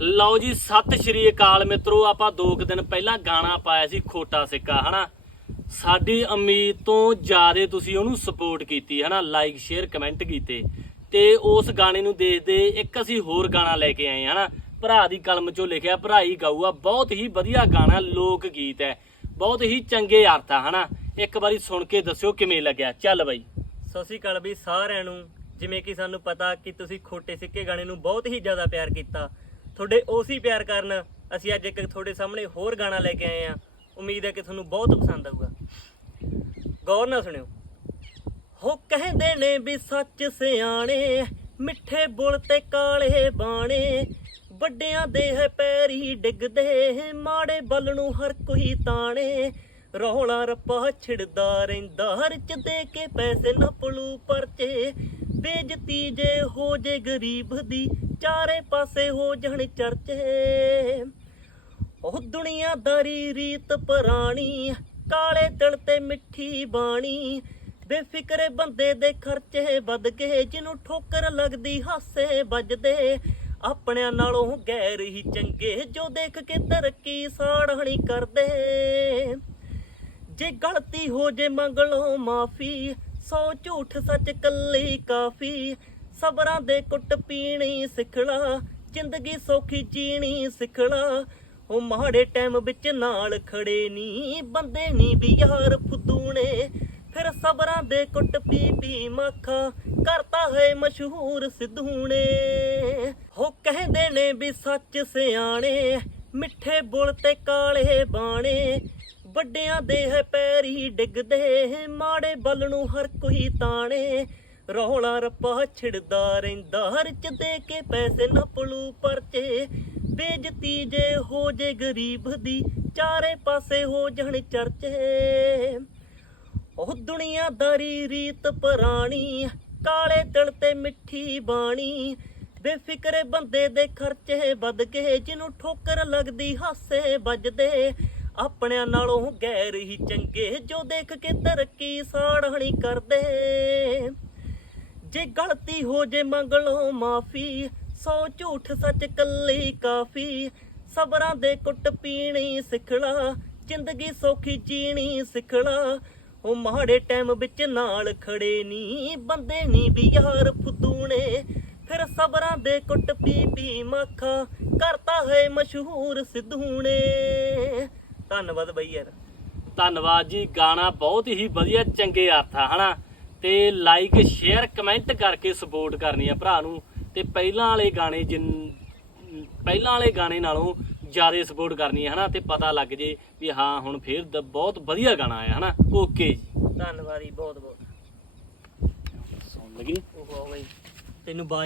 ਲਓ ਜੀ, ਸਤਿ ਸ਼੍ਰੀ ਅਕਾਲ ਮਿੱਤਰੋ, ਆਪਾਂ ਦੋ ਕੁ ਦਿਨ ਪਹਿਲਾਂ ਗਾਣਾ ਪਾਇਆ ਸੀ, ਖੋਟਾ ਸਿੱਕਾ, ਹਨਾ? ਸਾਡੀ ਉਮੀਦ ਤੋਂ ਜ਼ਿਆਦਾ ਤੁਸੀਂ ਉਹਨੂੰ ਸਪੋਰਟ ਕੀਤੀ, ਹਨਾ? ਲਾਈਕ ਸ਼ੇਅਰ ਕਮੈਂਟ ਕੀਤੇ। ਤੇ ਉਸ ਗਾਣੇ ਨੂੰ ਦੇਖਦੇ ਇੱਕ ਅਸੀਂ ਹੋਰ ਗਾਣਾ ਲੈ ਕੇ ਆਏ ਹਨਾ? ਭਰਾ ਦੀ ਕਲਮ ਚੋਂ ਲਿਖਿਆ ਭਰਾ ਹੀ ਗਾਊਗਾ ਬਹੁਤ ਹੀ ਵਧੀਆ ਗਾਣਾ, ਲੋਕ ਗੀਤ ਹੈ। ਬਹੁਤ ਹੀ ਚੰਗੇ ਅਰਥ ਆ, ਹਨਾ? ਇੱਕ ਵਾਰੀ ਸੁਣ ਕੇ ਦੱਸਿਓ ਕਿਵੇਂ ਲੱਗਿਆ। ਚੱਲ ਬਾਈ। ਸਤਿ ਸ਼੍ਰੀ ਅਕਾਲ ਵੀ ਸਾਰਿਆਂ ਨੂੰ। ਜਿਵੇਂ ਕਿ ਸਾਨੂੰ ਪਤਾ ਕਿ ਤੁਸੀਂ ਖੋਟੇ ਸਿੱਕੇ ਗਾਣੇ ਨੂੰ ਬਹੁਤ ਹੀ ਜ਼ਿਆਦਾ ਪਿਆਰ ਕੀਤਾ। ਤੁਹਾਡੇ ਉਸੇ ਪਿਆਰ ਕਾਰਨ ਅਸੀਂ ਅੱਜ ਇੱਕ ਤੁਹਾਡੇ ਸਾਹਮਣੇ ਹੋਰ ਗਾਣਾ ਲੈ ਕੇ ਆਏ ਆ ਉਮੀਦ ਹੈ ਕਿ ਤੁਹਾਨੂੰ ਬਹੁਤ ਪਸੰਦ ਆਊਗਾ। ਗੌਰ ਨਾਲ ਸੁਣਿਓ। ਹੋ ਕਹਿੰਦੇ ਨੇ ਵੀ ਸੱਚ ਸਿਆਣੇ, ਮਿੱਠੇ ਬੁੱਲ ਤੇ ਕਾਲੇ ਬਾਣੇ, ਵੱਡਿਆਂ ਦੇ ਹੈ ਪੈਰੀ ਡਿੱਗਦੇ, ਮਾੜੇ ਬਲ ਨੂੰ ਹਰ ਕੋਈ ਤਾਣੇ। ਰੌਲਾ ਰੱਪਾ ਛਿੜਦਾ ਰਹਿੰਦਾ ਹਰਚ ਦੇ ਕੇ ਪੈਸੇ ਨਪਲੂ ਪਰਚੇ। ਬੇਜਤੀ ਜੇ ਹੋ ਜੇ ਗਰੀਬ ਦੀ ਚਾਰੇ ਪਾਸੇ ਹੋ ਜਾਣ ਚਰਚੇ। ਉਹ ਦੁਨੀਆਦਾਰੀ ਰੀਤ ਪੁਰਾਣੀ, ਕਾਲੇ ਦਿਲ ਤੇ ਮਿੱਠੀ ਬਾਣੀ। ਬੇਫਿਕਰੇ ਬੰਦੇ ਦੇ ਖਰਚੇ ਵੱਧ ਗਏ, ਜਿਹਨੂੰ ਠੋਕਰ ਲੱਗਦੀ ਹਾਸੇ ਵੱਜਦੇ। ਆਪਣਿਆਂ ਨਾਲੋਂ ਗੈਰ ਹੀ ਚੰਗੇ, ਜੋ ਦੇਖ ਕੇ ਤਰੱਕੀ ਸਾੜਹਣੀ ਕਰਦੇ। ਜੇ ਗਲਤੀ ਹੋ ਜੇ ਮੰਗ ਲਓ ਮਾਫੀ, ਸੌ ਝੂਠ ਸੱਚ ਕੱਲੀ ਕਾਫੀ। ਸਬਰਾਂ ਦੇ ਕੁੱਟ ਪੀਣੀ ਸਿੱਖਲਾ, ਜ਼ਿੰਦਗੀ ਸੌਖੀ ਜੀਣੀ ਸਿੱਖਲਾ। ਉਹ ਮਾੜੇ ਟਾਈਮ ਵਿੱਚ ਨਾਲ ਖੜੇ ਨਹੀਂ ਬੰਦੇ ਨਹੀਂ ਵੀ ਯਾਰ ਫੁੱਦੂਣੇ। ਫਿਰ ਸਬਰਾਂ ਦੇ ਕੁੱਟ ਪੀ ਪੀ ਮੱਖਾ, ਕਰਤਾ ਹੈ ਮਸ਼ਹੂਰ ਸਿੱਧੂਣੇ। ਹੋ ਕਹਿੰਦੇ ਨੇ ਵੀ ਸੱਚ ਸਿਆਣੇ, ਮਿੱਠੇ ਬੁਲ ਤੇ ਕਾਲੇ ਬਾਣੇ। ਵੱਡਿਆਂ ਦੇ ਹੈ ਪੈਰੀ ਡਿੱਗਦੇ, ਮਾੜੇ ਬਲ ਨੂੰ ਹਰ ਕੋਈ ਤਾਣੇ। ਰੌਲਾ ਰੱਪਾ ਛਿੜਦਾ ਰਹਿੰਦਾ ਹਰਚ ਦੇ ਕੇ ਪੈਸੇ ਨਪਲੂ ਪਰਚੇ। ਬੇਜਤੀ ਜੇ ਹੋ ਜੇ ਗਰੀਬ ਦੀ, ਚਾਰੇ ਪਾਸੇ ਹੋ ਜਾਣ ਚਰਚੇ। ਉਹ ਦੁਨੀਆਦਾਰੀ ਰੀਤ ਪੁਰਾਣੀ, ਕਾਲੇ ਦਿਲ ਤੇ ਮਿੱਠੀ ਬਾਣੀ। ਬੇਫਿਕਰੇ ਬੰਦੇ ਦੇ ਖਰਚੇ ਵੱਧ ਗਏ, ਜਿਹਨੂੰ ਠੋਕਰ ਲੱਗਦੀ ਹਾਸੇ ਵੱਜਦੇ। ਆਪਣਿਆਂ ਨਾਲੋਂ ਗੈਰ ਹੀ ਚੰਗੇ, ਜੋ ਦੇਖ ਕੇ ਤਰੱਕੀ ਸਾੜਣੀ ਕਰਦੇ। ਜੇ ਗਲਤੀ ਹੋ ਜੇ ਮੰਗ ਲਓ ਮਾਫੀ, ਸੌ ਝੂਠ ਸੱਚ ਕੱਲੀ ਕਾਫੀ। ਸਬਰਾਂ ਦੇ ਕੁੱਟ ਪੀਣੀ ਸਿੱਖਲਾ, ਜ਼ਿੰਦਗੀ ਸੌਖੀ ਜੀਣੀ ਸਿੱਖਲਾ। ਉਹ ਮਾੜੇ ਟਾਈਮ ਵਿੱਚ ਨਾਲ ਖੜੇ ਨਹੀਂ ਬੰਦੇ ਨਹੀਂ ਵੀ ਯਾਰ ਫੁੱਦੂਣੇ। ਫਿਰ ਸਬਰਾਂ ਦੇ ਕੁੱਟ ਪੀ ਪੀ ਮੱਖਾ, ਕਰਤਾ ਹੈ ਮਸ਼ਹੂਰ ਸਿੱਧੂਣੇ। ਧੰਨਵਾਦ ਬਈ ਯਾਰ। ਧੰਨਵਾਦ ਜੀ, ਗਾਣਾ ਬਹੁਤ ਹੀ ਵਧੀਆ, ਚੰਗੇ ਅਰਥ ਆ ਹਨਾ? ਤੇ ਲਾਈਕ ਸ਼ੇਅਰ ਕਮੈਂਟ ਕਰਕੇ ਸਪੋਰਟ ਕਰਨੀ ਆ ਭਰਾ ਨੂੰ। ਤੇ ਪਹਿਲਾਂ ਵਾਲੇ ਗਾਣੇ ਜਿਨ ਪਹਿਲਾਂ ਵਾਲੇ ਗਾਣੇ ਨਾਲੋਂ ਜ਼ਿਆਦਾ ਸਪੋਰਟ ਕਰਨੀ ਹੈ ਹਨਾ? ਤੇ ਪਤਾ ਲੱਗ ਜੇ ਵੀ ਹਾਂ ਹੁਣ ਫੇਰ ਬਹੁਤ ਵਧੀਆ ਗਾਣਾ ਆਇਆ ਹਨਾ? ਓਕੇ ਜੀ। ਧੰਨਵਾਦ ਜੀ ਬਹੁਤ ਬਹੁਤ ਸੁਣ ਲਗੀ? ਉਹ ਬਈ ਤੈਨੂੰ ਬਾਅਦ